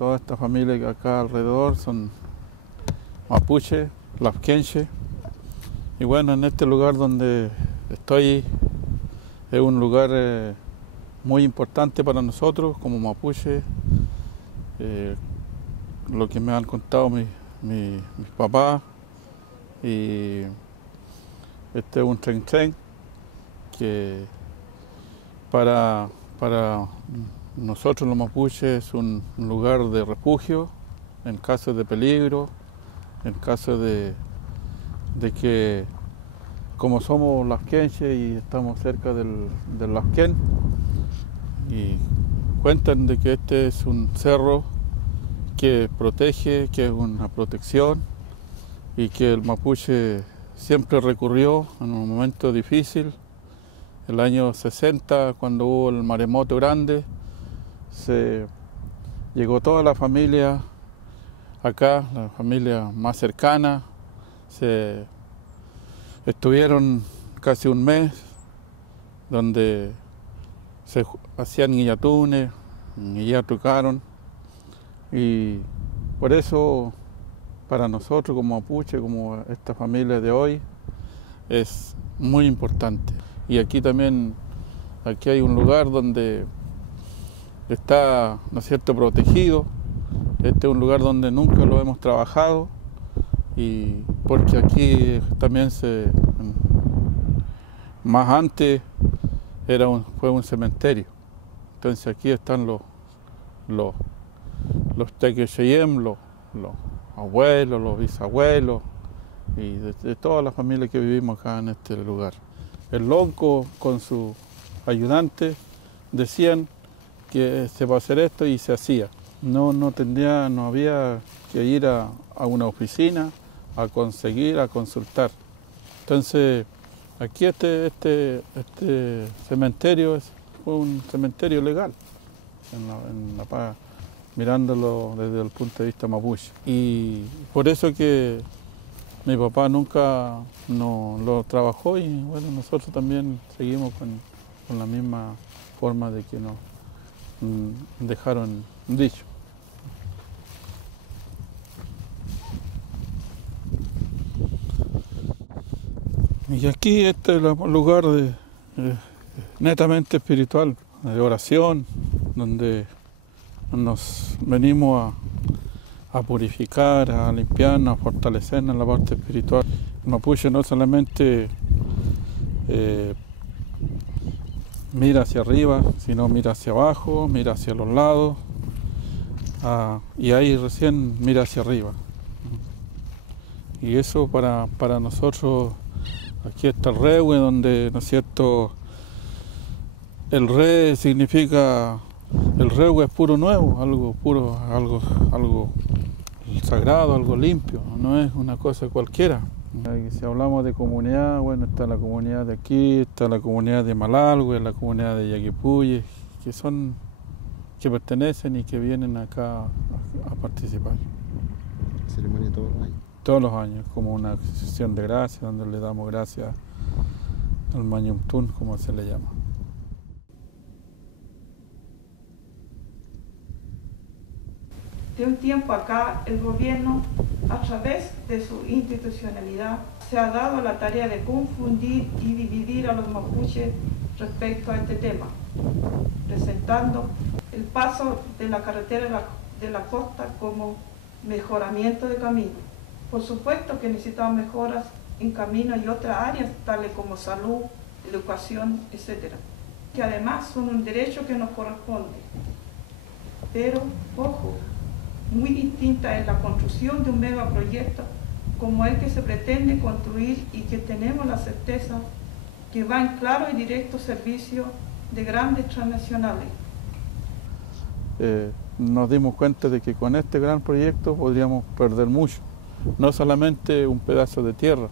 toda esta familia que acá alrededor son mapuche, lasquenche. Y bueno, en este lugar donde estoy es un lugar muy importante para nosotros como mapuche. Lo que me han contado mis papás, y este es un tren que para nosotros los mapuches es un lugar de refugio en caso de peligro, en caso de que, como somos lasquenches y estamos cerca del Lasquén, y cuentan de que este es un cerro que protege, que es una protección, y que el mapuche siempre recurrió en un momento difícil. El año 60, cuando hubo el maremoto grande, llegó toda la familia acá, la familia más cercana. Estuvieron casi un mes, donde se hacían guillatunes, guillatucaron, y por eso para nosotros como mapuche, como esta familia de hoy, es muy importante. Y aquí también, aquí hay un lugar donde está, ¿no es cierto?, protegido. Este es un lugar donde nunca lo hemos trabajado, y porque aquí también más antes fue un cementerio. Entonces aquí están los tequecheyem, los abuelos, los bisabuelos, y de toda la familia que vivimos acá en este lugar. El lonco con su ayudante decían que se va a hacer esto, y se hacía. No había que ir a una oficina a conseguir, a consultar. Entonces, aquí este cementerio fue un cementerio legal en La Paz, mirándolo desde el punto de vista mapuche. Y por eso que mi papá nunca lo trabajó, y bueno, nosotros también seguimos con la misma forma de que nos dejaron dicho. Y aquí este es un lugar netamente espiritual, de oración, donde nos venimos a purificar, a limpiarnos, a fortalecernos en la parte espiritual. El mapuche no solamente mira hacia arriba, sino mira hacia abajo, mira hacia los lados, y ahí recién mira hacia arriba. Y eso para nosotros, aquí está el rehue, donde, ¿no es cierto?, el re significa, el rehue es puro nuevo, algo puro, algo sagrado, algo limpio, no es una cosa cualquiera. Si hablamos de comunidad, bueno, está la comunidad de aquí, está la comunidad de Malalhue, la comunidad de Yaguipuye, que pertenecen y que vienen acá a participar. ¿Ceremonia todos los años? Todos los años, como una sesión de gracias, donde le damos gracias al Mañumtún, como se le llama. De un tiempo acá, el gobierno, a través de su institucionalidad, se ha dado la tarea de confundir y dividir a los mapuches respecto a este tema, presentando el paso de la carretera de la costa como mejoramiento de camino. Por supuesto que necesitamos mejoras en camino y otras áreas, tales como salud, educación, etc., que además son un derecho que nos corresponde. Pero, ojo, muy distinta es la construcción de un megaproyecto como el que se pretende construir, y que tenemos la certeza que va en claro y directo servicio de grandes transnacionales. Nos dimos cuenta de que con este gran proyecto podríamos perder mucho, no solamente un pedazo de tierra,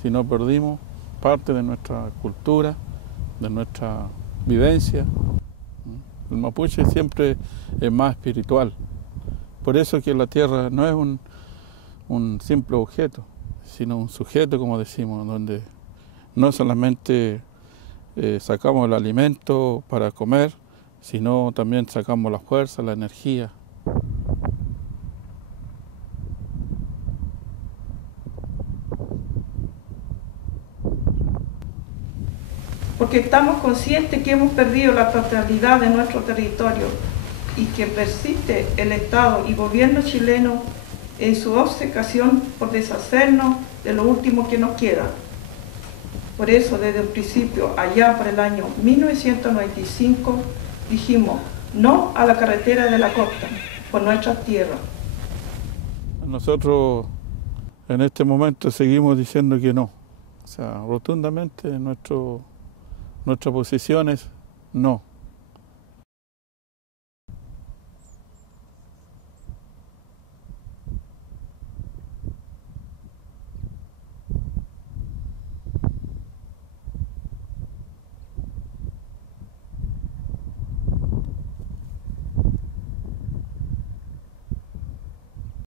sino perdimos parte de nuestra cultura, de nuestra vivencia. El mapuche siempre es más espiritual. Por eso que la tierra no es un simple objeto, sino un sujeto, como decimos, donde no solamente sacamos el alimento para comer, sino también sacamos la fuerza, la energía. porque estamos conscientes que hemos perdido la totalidad de nuestro territorio y que persiste el Estado y gobierno chileno en su obcecación por deshacernos de lo último que nos queda. Por eso, desde el principio, allá por el año 1995, dijimos no a la carretera de la costa por nuestras tierras. Nosotros en este momento seguimos diciendo que no. O sea, rotundamente nuestra posición es no.